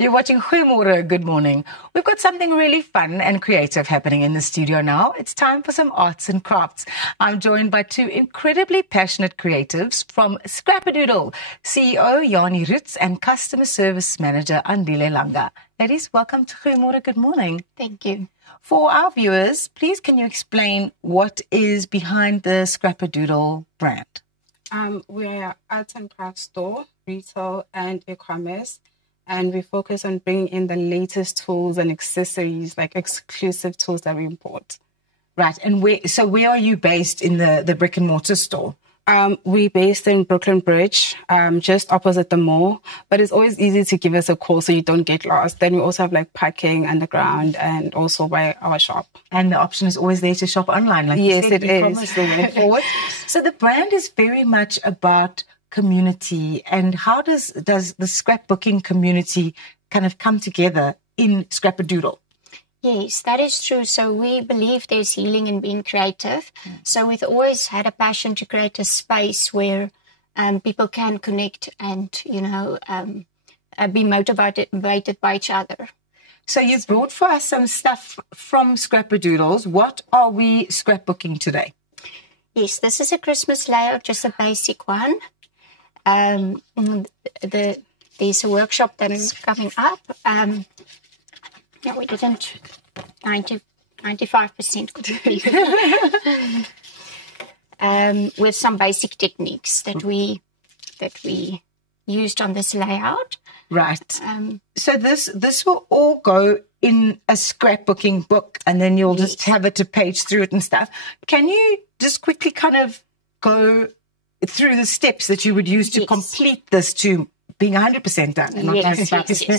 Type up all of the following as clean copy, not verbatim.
You're watching Goeiemorgen, Good Morning. We've got something really fun and creative happening in the studio now. It's time for some arts and crafts. I'm joined by two incredibly passionate creatives from Scrap-A-Doodle, CEO Jani Roots and Customer Service Manager Andile Langa. Ladies, welcome to Goeiemorgen, Good Morning. Thank you. For our viewers, please can you explain what is behind the Scrap-A-Doodle brand? We're an arts and crafts store, retail and e-commerce. And we focus on bringing in the latest tools and accessories, like exclusive tools that we import. Right. And where are you based in the brick and mortar store? We're based in Brooklyn Bridge, just opposite the mall. But it's always easy to give us a call so you don't get lost. Then we also have like parking underground and also by our shop. And the option is always there to shop online. Like yes, you said, it promise is. the way forward. So the brand is very much about community. And how does the scrapbooking community kind of come together in Scrap-A-Doodle? Yes, that is true. So we believe there's healing in being creative. So we've always had a passion to create a space where people can connect and, be motivated by each other. So you've brought for us some stuff from Scrap-A-Doodles. What are we scrapbooking today? Yes, this is a Christmas layout, just a basic one. There's a workshop that is coming up. We didn't 95% with some basic techniques that we used on this layout. Right. So this will all go in a scrapbooking book, and then you'll just have it to page through it and stuff. Can you just quickly kind of go through the steps that you would use to complete this to being 100% done? Yes.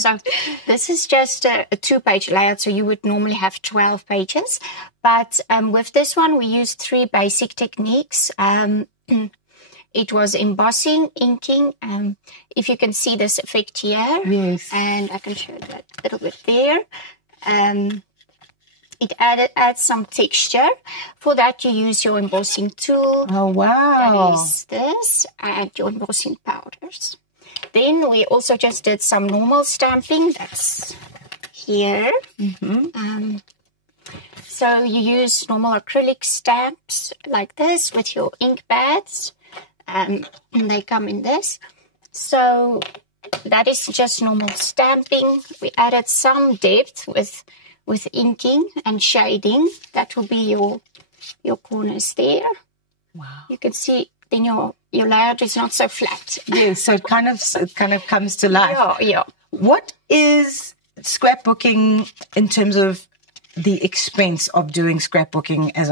So this is just a 2-page layout, so you would normally have 12 pages. But with this one, we used 3 basic techniques. It was embossing, inking. If you can see this effect here. Yes. And I can show that a little bit there. It adds some texture. For that, you use your embossing tool. Oh, wow. That is this, and your embossing powders. Then we also just did some normal stamping. That's here. Mm-hmm. So you use normal acrylic stamps like this with your ink pads. And they come in this. So that is just normal stamping. We added some depth with inking and shading. That will be your corners there. Wow. You can see then your layout is not so flat. Yes, so it kind of comes to life. Yeah. What is scrapbooking in terms of the expense of doing scrapbooking as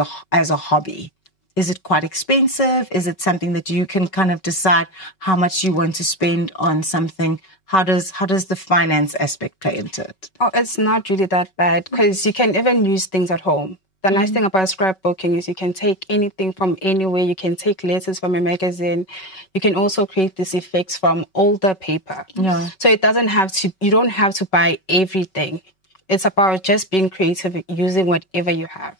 a hobby? Is it quite expensive? Is it something that you can kind of decide how much you want to spend on something? How does the finance aspect play into it? Oh, it's not really that bad because you can even use things at home. The nice thing about scrapbooking is you can take anything from anywhere. You can take letters from a magazine. You can also create these effects from older paper. Yeah. So you don't have to buy everything. It's about just being creative, using whatever you have.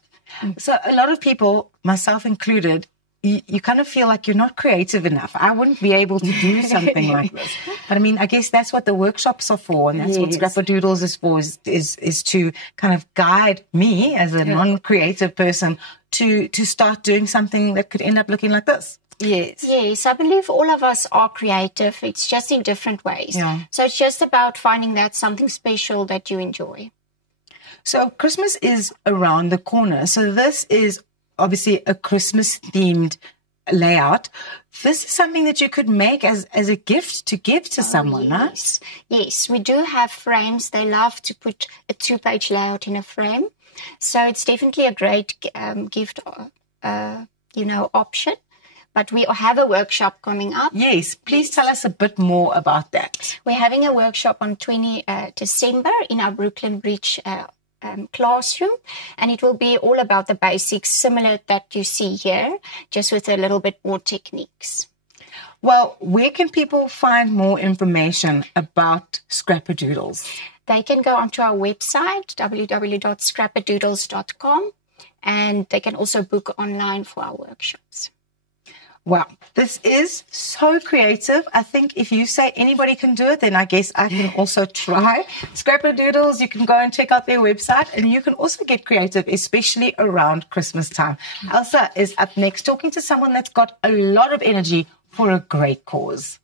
So a lot of people, myself included, you kind of feel like you're not creative enough. I wouldn't be able to do something like this. But I mean, I guess that's what the workshops are for, and that's what Scrap-A-Doodles is for, is to kind of guide me as a non-creative person to start doing something that could end up looking like this. Yes, I believe all of us are creative. It's just in different ways. Yeah. So it's just about finding that something special that you enjoy. So Christmas is around the corner. So this is obviously a Christmas-themed layout. This is something that you could make as a gift to give to someone, right? Yes, we do have frames. They love to put a 2-page layout in a frame. So it's definitely a great gift, option. But we have a workshop coming up. Yes, please tell us a bit more about that. We're having a workshop on 20 December in our Brooklyn Bridge classroom, and it will be all about the basics similar that you see here, just with a little bit more techniques. Well, where can people find more information about Scrap-A-Doodles? They can go onto our website, www.scrapadoodles.com, and they can also book online for our workshops. Wow, this is so creative. I think if you say anybody can do it, then I guess I can also try. Scrapperdoodles, you can go and check out their website, and you can also get creative, especially around Christmas time. Elsa is up next, talking to someone that's got a lot of energy for a great cause.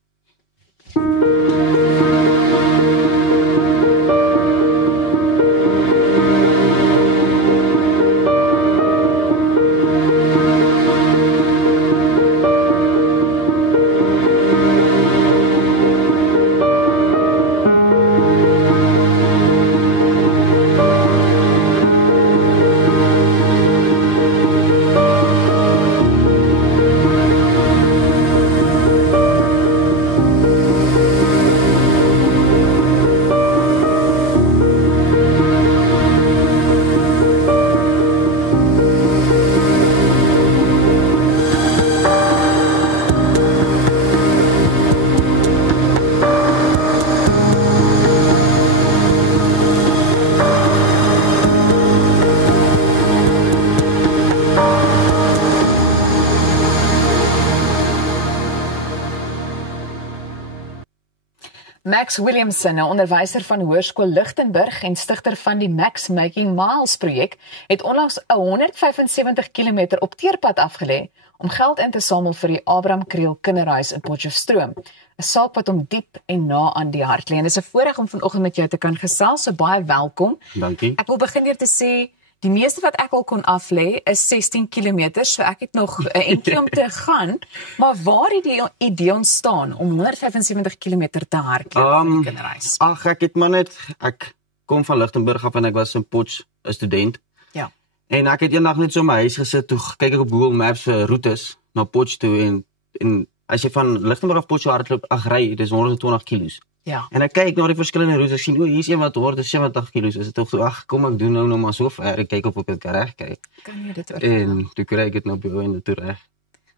Max Williamson, 'n onderwyser van Hoërskool Lichtenburg en stigter van die Max Making Miles projek, het onlangs 'n 175 km op teerpad afgelê om geld in te samel vir die Abraham Kriel Kinderhuis in Potchefstroom. 'n Saak wat hom diep en na aan die hart lê. En dit is 'n voorreg om vanoggend met jou te kan gesels, so baie welkom. Dankie. Ek wil begin deur te sê die meeste wat ek al kon aflê is 16 km, so ek het nog 'n entjie om te gaan. Maar waar het die idee ontstaan om 175 km te hardloop vir die kinderhuis? Ag, ek kom van Lichtenburg af en ek was in Potch 'n student. Ja. En ek het eendag net so in my huis gesit, toe kyk ek op Google Maps vir roetes na Potch toe en as jy van Lichtenburg af Potch hardloop, ry, dis 120 kilos. Ja. En ek kyk na die verskillende roetes, ek sien, o, hier is een wat 170 kilos, is dit toch so, ag, kom ek doen nou maar so ver, ek kyk of ek dit reg kry. Kan jy dit ook? En toe kry ek dit nou op die einde toe reg.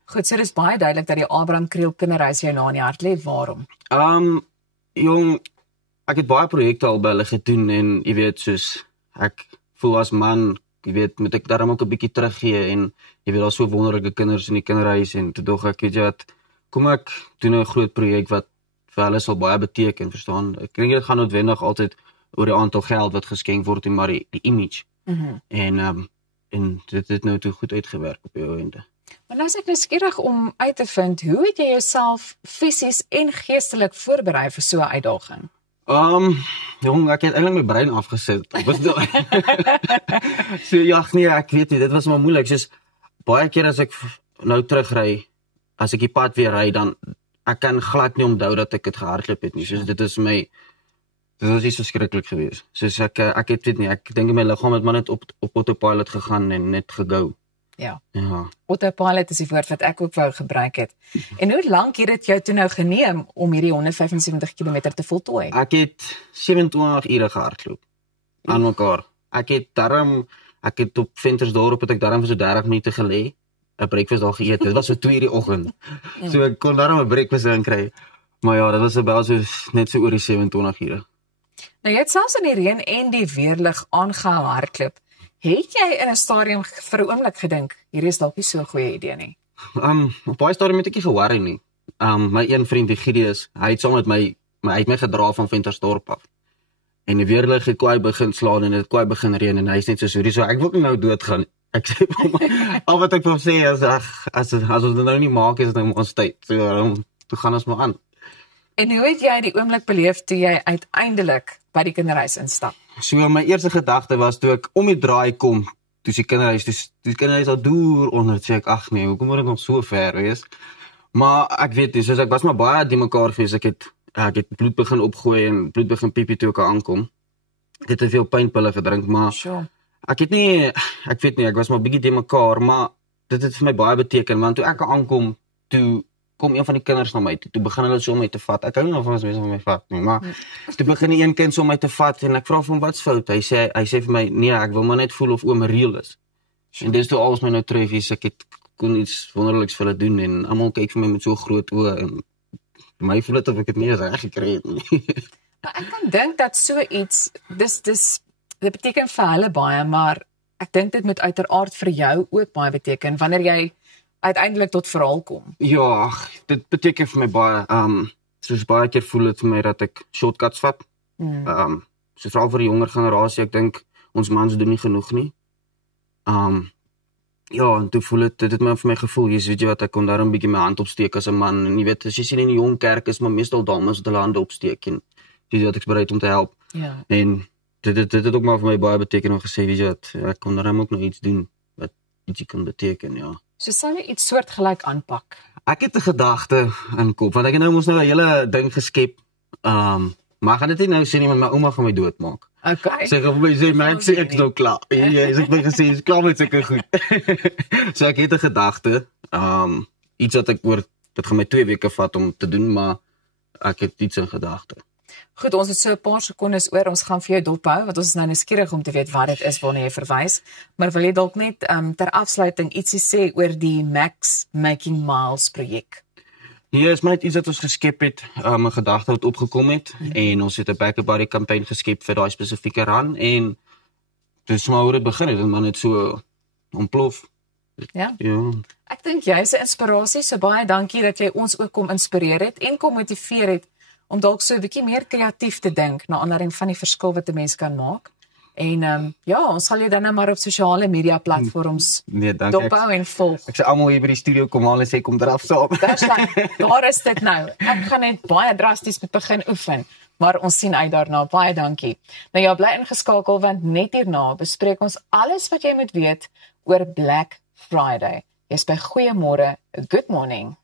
Goed, so dis baie duidelik dat die Abraham Kriel Kinderhuis jou na in die hart lê. Waarom? Jong, ek het baie projekte al by hulle gedoen en jy weet, soos ek voel as man, jy weet, moet ek daarom ook 'n bietjie teruggee en jy weet, daar's so wonderlike kinders in die kinderhuis en toe dog ek, weet jy wat, kom ek doen 'n groot projek wat vir hulle sal baie beteken, verstaan? Ek dink dit gaan noodwendig altyd oor die aantal geld wat geskenk word, maar die image. En dit het nou toe goed uitgewerk op die einde. Maar nou is ek nuuskierig om uit te vind, hoe het jy jouself fisies en geestelik voorberei vir so 'n uitdaging? Jong, ek het eintlik my brein afgesit. So ja, nee, ek weet nie, dit was maar moeilik. Soos baie keer as ek nou terugry, as ek die pad weer ry, dan ek kan glad nie onthou dat ek dit gehardloop het nie. Soos dit was iets verskriklik geweest. Soos ek weet nie, ek dink my liggaam het maar net op autopilot gegaan en net gegou. Ja. Ja. Autopilot is die woord wat ek ook wou gebruik het. En hoe lank het dit jou toe nou geneem om hierdie 175 km te voltooi? Ek het 27 ure gehardloop aan mekaar. Ek het op Ventersdorp het ek daarom vir so 30 minute gelê, 'n breakfast al geëet. Dit was so 2:00 die oggend. So ek kon daarom 'n breakfast inkry. Maar ja, dit was wel so net so oor die 27 ure. Nou jy het selfs in die reën en die weerlig aangehou hardloop. Het jy in 'n stadium vir 'n oomblik gedink, hierdie is dalk nie so 'n goeie idee nie? Op baie stadium het ek nie ge-worry nie. My een vriend, die Gideus, hy het saam met my het my gedra van Ventersdorp af. En die weerlig het kwaai begin slaan en dit kwaai begin reën en hy is net so ek wil nie nou doodgaan. Ek sê al wat ek wil sê is, as ons dit nou nie maak, is dit nou ons tyd. So, toe gaan ons maar aan. En hoe het jy die oomblik beleef toe jy uiteindelik by die kinderhuis instap? So, my eerste gedagte was, toe ek om die draai kom, toe die kinderhuis al deur onder, sê ek, ag nee, hoekom moet ek nog so ver wees? Maar ek weet nie, soos ek was maar baie die mekaar gewees, ek het bloed begin opgooi en bloed begin piepie toe ek aankom. Ek het te veel pynpille gedrink, maar Sure. ek weet nie, ek was maar bietjie die mekaar, maar dit het vir my baie beteken, want toe ek aankom, toe kom een van die kinders na my toe begin hulle so om my te vat. Ek hou nie nog van as mense om my vat nie, maar toe begin die een kind so om my te vat en ek vra vir hom wat's fout. Hy sê vir my, nee, ek wil maar net voel of oom reël is. En dis toe alles my nou tref is, ek kon iets wonderliks vir hulle doen en almal kyk vir my met so groot oë en vir my voel dit of ek dit nie eens reg gekry het nie. Maar ek kan dink dat so iets, dit beteken vir hulle baie, maar ek dink dit moet uiteraard vir jou ook baie beteken, wanneer jy uiteindelik tot verhaal kom? Ja, dit beteken vir my baie, soos baie keer voel dit vir my dat ek shortcuts vat. So veral vir die jonger generasie, ek dink ons mans doen nie genoeg nie. Ja, en toe voel dit het my vir my gevoel, weet jy wat, ek kon daar 'n bietjie my hand opsteek as 'n man, en jy weet, as jy sien in die jong kerk is maar meestal dames wat hulle hande opsteek, en jy weet, ek is bereid om te help. Ja. En dit het ook maar vir my baie beteken om gesê, weet jy wat, ek kon daar ook nog iets doen, wat ietsie kan beteken, ja. So sal jy iets soortgelyk aanpak? Ek het 'n gedagte in kop, want ek het nou mos nou 'n hele ding geskep, maar ek gaan dit nie nou sê nie, want my ouma gaan my doodmaak. Okay. Sy gaan vir my sê, maar ek sê ek is nou klaar. Jy sê ek my gesê, is klaar met sulke goed. So ek het 'n gedagte, iets wat dit gaan my 2 weke vat om te doen, maar ek het iets in gedagte. Goed, ons het so 'n paar sekondes oor, ons gaan vir jou dophou, want ons is nou nuuskierig om te weet wat dit is waarna jy verwys, maar wil jy dalk net ter afsluiting ietsie sê oor die Max Making Miles projek? Hier is maar net iets wat ons geskep het, 'n gedagte wat opgekom het, en ons het 'n back-to-body campaign geskep vir daai spesifieke run, en dis maar hoe dit begin het, en maar net so ontplof. Ja. Ja. Ek dink jy is 'n inspirasie, so baie dankie dat jy ons ook kom inspireer het en kom motiveer het om dalk so 'n bietjie meer kreatief te dink na aanleiding van die verskil wat 'n mens kan maak. En ja, ons sal jou dan nou maar op sosiale media platforms Nee, dankie. dophou en volg. Ek sê almal hier by die studio kom al en sê kom draf saam. Daar is dit nou. Ek gaan net baie drasties met begin oefen, maar ons sien uit daarna. Baie dankie. Nou ja, bly ingeskakel, want net hierna bespreek ons alles wat jy moet weet oor Black Friday. Jy's by Goeiemôre, good morning.